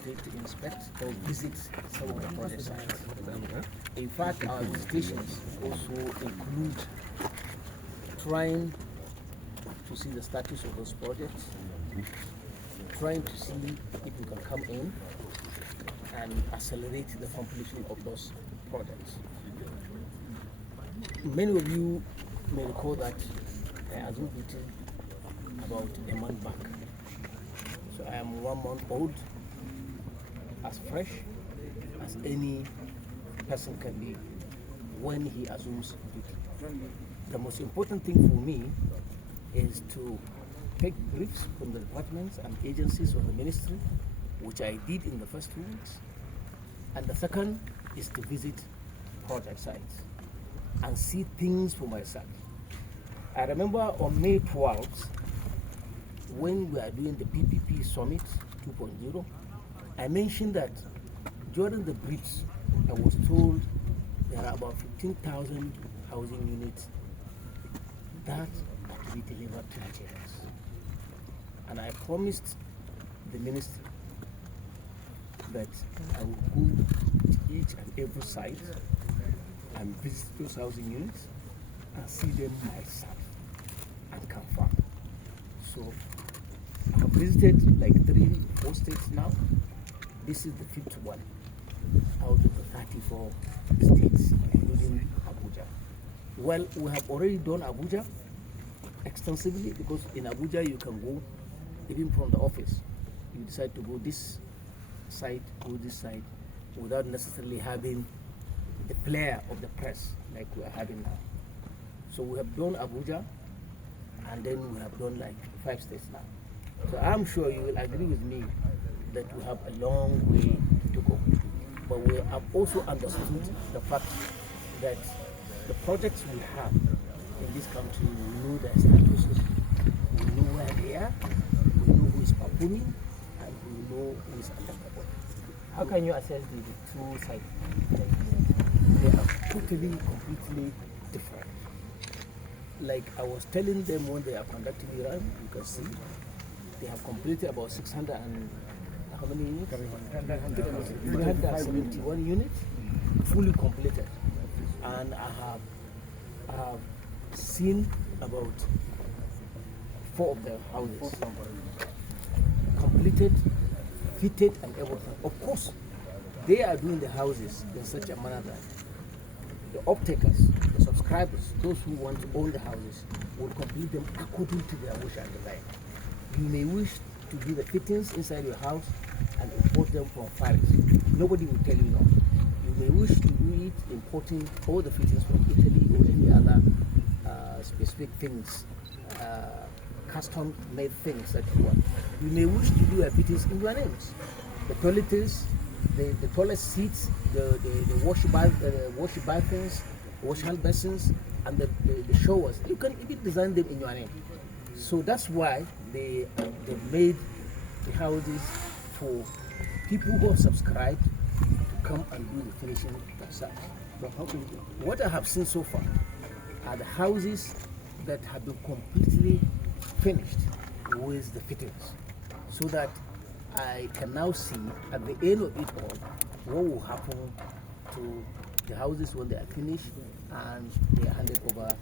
state to inspect or visit some of the project sites. In fact, our visitations also include trying to see the status of those projects, trying to see if we can come in and accelerate the completion of those projects. Many of you may recall that I assumed it about a month back. So I am 1 month old, as fresh as any person can be when he assumes duty. The most important thing for me is to take briefs from the departments and agencies of the ministry, which I did in the first 2 weeks. And the second is to visit project sites and see things for myself. I remember on May 12th, when we are doing the PPP Summit 2.0, I mentioned that during the briefs, I was told there are about 15,000 housing units that are to be delivered to Nigerians. And I promised the ministry that I will go to each and every site and visit those housing units and see them myself and confirm. So I have visited like 3-4 states now. This is the 5th one out of the 34 states, including Abuja. Well, we have already done Abuja extensively, because in Abuja you can go even from the office. You decide to go this side, go this side, without necessarily having the flare of the press like we are having now. So we have done Abuja, and then we have done like 5 states now. So I'm sure you will agree with me that we have a long way to go. But we have also understood the fact that the projects we have in this country, we know their statuses, we know where they are, we know who is performing, and we know who is accountable. How can you assess the two sides? They are totally, completely different. Like I was telling them when they are conducting Iran, you can see they have completed about 600 and how many units? 371 units, fully completed. And I have seen about 4 of the houses completed, fitted, and everything. Of course, they are doing the houses in such a manner that the off-takers, the subscribers, those who want to own the houses, will complete them according to their wish and desire. You may wish to do the fittings inside your house and import them from Paris. Nobody will tell you no. You may wish to do it importing all the fittings from Italy or any other specific things, custom-made things that you want. You may wish to do a fittings in your names. The toiletries, the toilet seats, the wash basins, wash hand basins, and the showers. You can even design them in your name. So that's why they made the houses for people who have subscribed to come and do the finishing themselves. What I have seen so far are the houses that have been completely finished with the fittings, so that I can now see at the end of it all what will happen to the houses when they are finished and they are handed over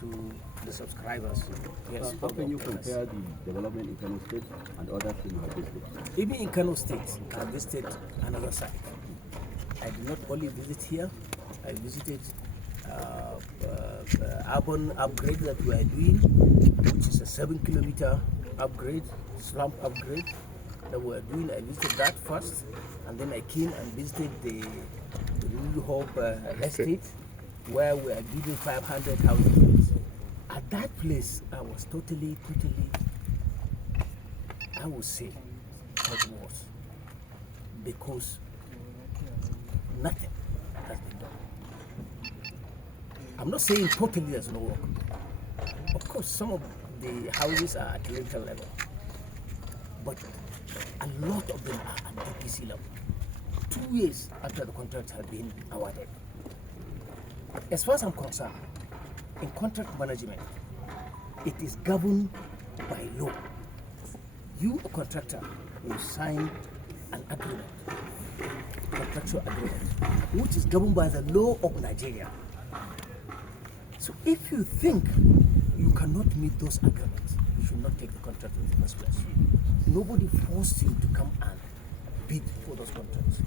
to the subscribers. Yes. How can you compare the development in Kano State and other things you have visited? Even in Kano State, I visited another site. I did not only visit here, I visited urban upgrade that we are doing, which is a 7-kilometer upgrade, slump upgrade that we are doing. I visited that first, and then I came and visited the New Hope estate, where we are giving 500 houses. At that place, I was totally, I would say, not worse, because nothing has been done. I'm not saying totally there's no work. Of course, some of the houses are at local level, but a lot of them are at DPC level. 2 years after the contract had been awarded. As far as I'm concerned, in contract management, it is governed by law. You, a contractor, will sign an agreement, contractual agreement, which is governed by the law of Nigeria. So if you think you cannot meet those agreements, you should not take the contract in the first place. Nobody forced you to come and bid for those contracts.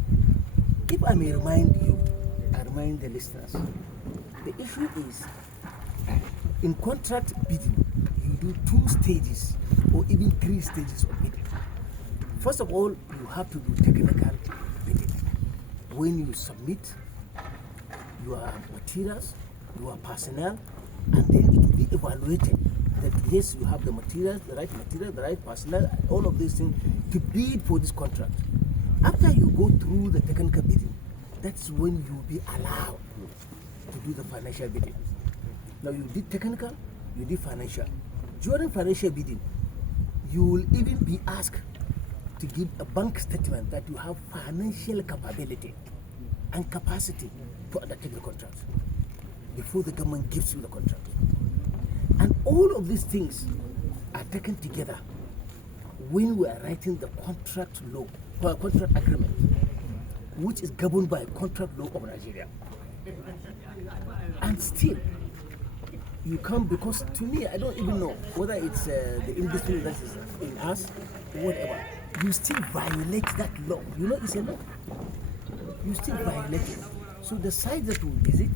If I may remind you, I remind the listeners, the issue is in contract bidding, you do 2 stages or even 3 stages of bidding. First of all, you have to do technical bidding. When you submit your materials, your personnel, and then it will be evaluated that yes, you have the materials, the right personnel, and all of these things to bid for this contract. After you go through the technical bidding, that's when you will be allowed to do the financial bidding. Now you did technical, you did financial. During financial bidding, you will even be asked to give a bank statement that you have financial capability and capacity to undertake the contract before the government gives you the contract. And all of these things are taken together when we are writing the contract law, contract agreement, which is governed by contract law of Nigeria. And still, you come, because to me, I don't even know whether it's the industry that is in us or whatever. You still violate that law. You know it's a law. You still violate it. So the site that will visit,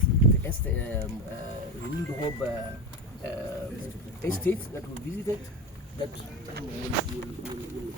the renewed hope estate that will visit it, that will